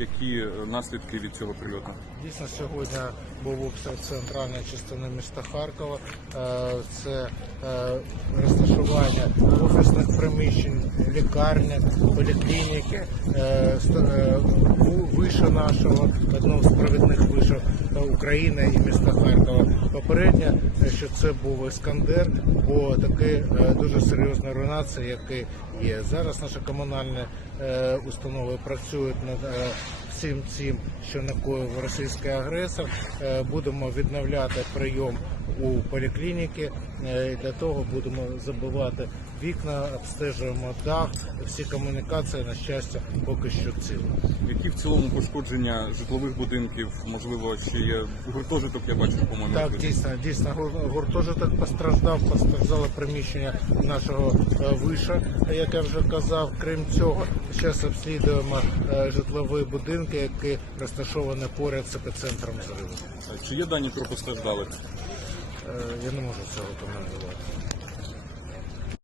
які е, наслідки від цього прильоту? Дійсно, сьогодні був обстріл центральної частини міста Харкова. Е, Це е, розташування офісних приміщень, лікарні, поліклініки, виша нашого, одного з провідних вишів України і міста Харкова. Попередньо, е, що це був Іскандер, бо такі е, дуже серйозна руйнація, який є. Зараз наші комунальні е, установи працюють над е, всім цим, що накоїв російський агресор. Будемо відновляти прийом у поліклініки. Е, Для того будемо забивати вікна, обстежуємо дах. Всі комунікації, на щастя, поки що цілі. Які в цілому пошкодження житлових будинків, можливо, ще є гуртожиток, я бачу, по-моєму. Так, дійсно, дійсно гур- гуртожиток постраждав, постраждало приміщення нашого е, виша, як я вже казав. Крім цього, зараз обслідуємо е, житлові будинки, які розташовані поряд з епіцентром зриву. Чи є дані про постраждалих? Е, Я не можу цього коментувати.